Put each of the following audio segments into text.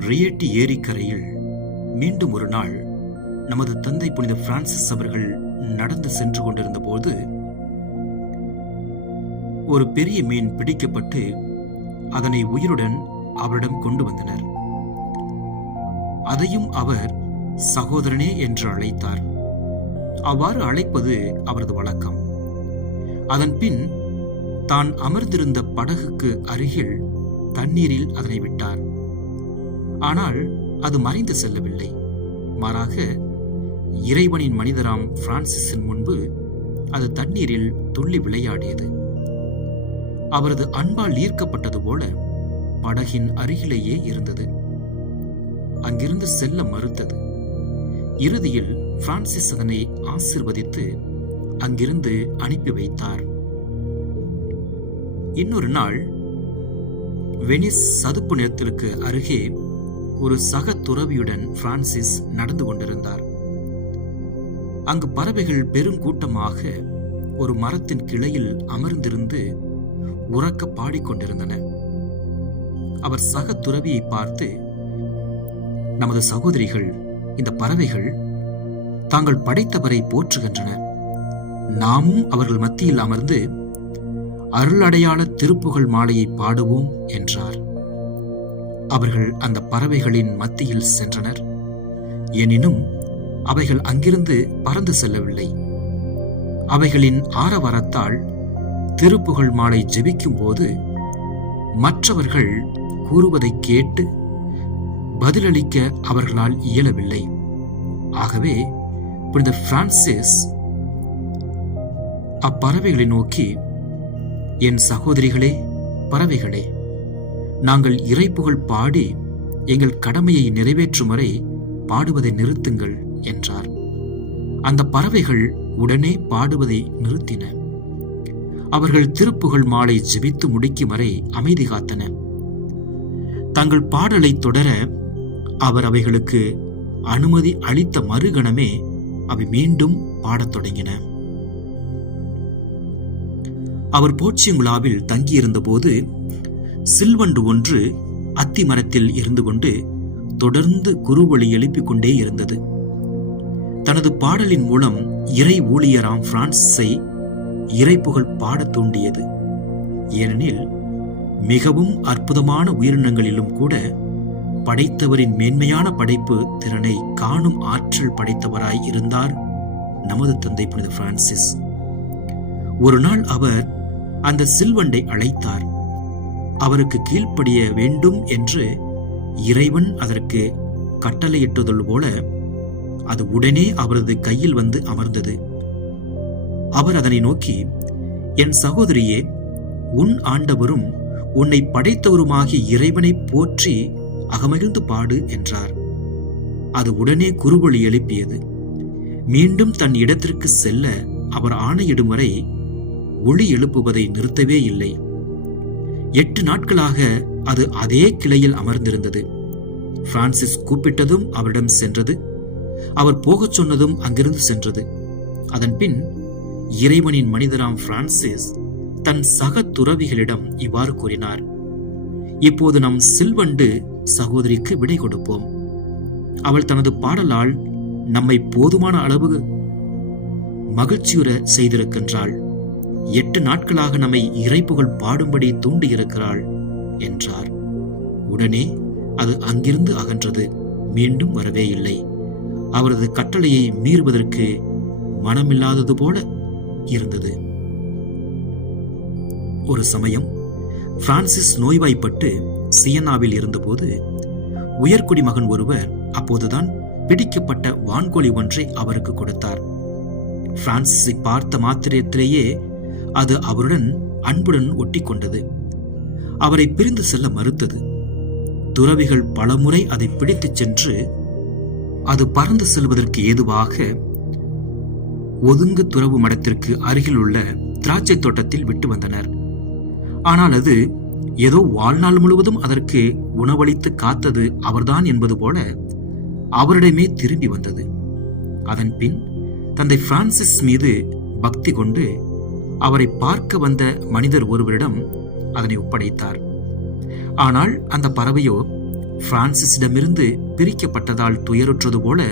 ரியட்டி ஏரிக்கரையில் மீண்டும் ஒரு நாள் நமது தந்தை புனித பிரான்சிஸ் அவர்கள் நடந்து சென்று கொண்டிருந்த போது ஒரு பெரிய மீன் பிடிக்கப்பட்டு அதனை உயிருடன் அவரிடம் கொண்டு வந்தனர். அதையும் அவர் சகோதரனே என்று அழைத்தார். அவ்வாறு அழைப்பது அவரது வழக்கம். அதன் பின் தான் அமர்ந்திருந்த படகுக்கு அருகில் தண்ணீரில் அதனை விட்டார். ஆனால் அது மறைந்து செல்லவில்லை. மாறாக இறைவனின் மனிதராம் பிரான்சிஸின் முன்பு அது தண்ணீரில் துள்ளி விளையாடியது. அவரது அன்பால் ஈர்க்கப்பட்டது போல படகின் அருகிலேயே இருந்தது. அங்கிருந்து செல்ல மறுத்தது. இறுதியில் பிரான்சிஸ் அதனை ஆசீர்வதித்து அங்கிருந்து அனுப்பி வைத்தார். இன்னொரு நாள் வெனிஸ் சதுப்பு நிலத்திற்கு அருகே ஒரு சக துறவியுடன் பிரான்சிஸ் நடந்து கொண்டிருந்தார். அங்கு பறவைகள் பெருங்கூட்டமாக ஒரு மரத்தின் கிளையில் அமர்ந்திருந்து உறக்க பாடிக்கொண்டிருந்தன. அவர் சக துறவியை பார்த்து, நமது சகோதரிகள் இந்த பறவைகள் தாங்கள் படைத்தவரை போற்றுகின்றன. நாமும் அவர்கள் மத்தியில் அமர்ந்து அருளடையாள திருப்புகழ் மாலையை பாடுவோம் என்றார். அவர்கள் அந்த பறவைகளின் மத்தியில் சென்றனர். எனினும் அவைகள் அங்கிருந்து பறந்து செல்லவில்லை. அவைகளின் ஆரவாரத்தால் திருப்புகழ் மாலை ஜெபிக்கும் போது மற்றவர்கள் கூறுவதை கேட்டு பதிலளிக்க அவர்களால் இயலவில்லை. ஆகவே புனித பிரான்சிஸ் அப்பறவைகளை நோக்கி, என் சகோதரிகளே, பறவைகளே, நாங்கள் இறைப்புகழ் பாடி எங்கள் கடமையை நிறைவேற்றும் வரை பாடுவதை நிறுத்துங்கள் என்றார். அந்த பறவைகள் உடனே பாடுவதை நிறுத்தின. அவர்கள் திருப்புகழ் மாலை ஜெபித்து முடிக்கும் வரை அமைதி காத்தன. தங்கள் பாடலை தொடர அவர் அவைகளுக்கு அனுமதி அளித்த மறுகணமே அவை மீண்டும் பாடத் தொடங்கின. அவர் போர்ச்சியங்குலாவில் தங்கியிருந்த போது சில்வண்டு ஒன்று அத்தி மரத்தில் இருந்து கொண்டு தொடர்ந்து குறுவொலி எழுப்பிக் கொண்டே இருந்தது. தனது பாடலின் மூலம் இறை ஊழியராம் பிரான்சிஸை இறைப்புகழ் பாட தூண்டியது. ஏனெனில் மிகவும் அற்புதமான உயிரினங்களிலும் கூட படைத்தவரின் மேன்மையான படைப்பு திறனை காணும் ஆற்றல் படைத்தவராய் இருந்தார் நமது தந்தை புனித பிரான்சிஸ். ஒரு நாள் அவர் அந்த சில்வண்டை அழைத்தார். அவருக்கு கீழ்ப்படிய வேண்டும் என்று இறைவன் அதற்கு கட்டளையிட்டது போல அது உடனே அவரது கையில் வந்து அமர்ந்தது. அவர் அதனை நோக்கி, என் சகோதரியே, உன் ஆண்டவரும் உன்னை படைத்தவருமாகிய இறைவனை போற்றி அகமகிழ்ந்து பாடு என்றார். அது உடனே குறுவொலி எழுப்பியது. மீண்டும் தன் இடத்திற்கு செல்ல அவர் ஆணையிடும் வரை ஒளி எழுப்புவதை நிறுத்தவே இல்லை. 8 நாட்களாக அது அதே கிளையில் அமர்ந்திருந்தது. பிரான்சிஸ் கூப்பிட்டதும் அவரிடம் சென்றது. அவர் போகச் சொன்னதும் அங்கிருந்து சென்றது. அதன் பின் இறைவனின் மனிதராம் பிரான்சிஸ் தன் சக துறவிகளிடம் இவ்வாறு கூறினார், இப்போது நம் சில்வண்டு சகோதரிக்கு விடை கொடுப்போம். அவள் தனது பாடலால் நம்மை போதுமான அளவு மகிழ்ச்சியுற செய்திருக்கின்றாள். 8 நாட்களாக நம்மை இறைப்புகழ் பாடும்படி தூண்டியிருக்கிறாள் என்றார். உடனே அது அங்கிருந்து அகன்றது. மீண்டும் வரவே இல்லை. அவரது கட்டளையை மீறுவதற்கு மனமில்லாதது போல இருந்தது. ஒரு சமயம் பிரான்சிஸ் நோய்வாய்ப்பட்டு சியன்னாவில் இருந்தபோது உயர்குடி மகன் ஒருவர் அப்போதுதான் பிடிக்கப்பட்ட வான்கோழி ஒன்றை அவருக்கு கொடுத்தார். பிரான்சிஸை பார்த்த மாத்திரத்திலேயே அது அவருடன் அன்புடன் ஒட்டி கொண்டது. அவரை பிரிந்து செல்ல மறுத்தது. துறவிகள் பலமுறை அதை பிடித்துச் சென்று அது பறந்து செல்வதற்கு ஏதுவாக ஒதுங்கு துறவு மடத்திற்கு அருகில் உள்ள திராட்சை தோட்டத்தில் விட்டு வந்தனர். ஆனால் அது ஏதோ வாழ்நாள் முழுவதும் அதற்கு உணவளித்து காத்தது அவர்தான் என்பது போல அவரிடமே திரும்பி வந்தது. அதன் பின் தந்தை பிரான்சிஸ் மீது பக்தி கொண்டு அவரை பார்க்க வந்த மனிதர் ஒருவரிடம் அதனை ஒப்படைத்தார். ஆனால் அந்த பறவையோ பிரான்சிஸிடமிருந்து பிரிக்கப்பட்டதால் துயருற்றது போல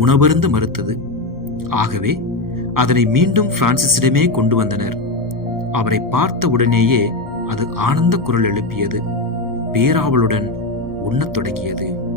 உணவருந்த மறுத்தது. ஆகவே அதனை மீண்டும் பிரான்சிஸிடமே கொண்டு வந்தனர். அவரை பார்த்த உடனேயே அது ஆனந்த குரல் எழுப்பியது. பேராவலுடன் உண்ணத் தொடங்கியது.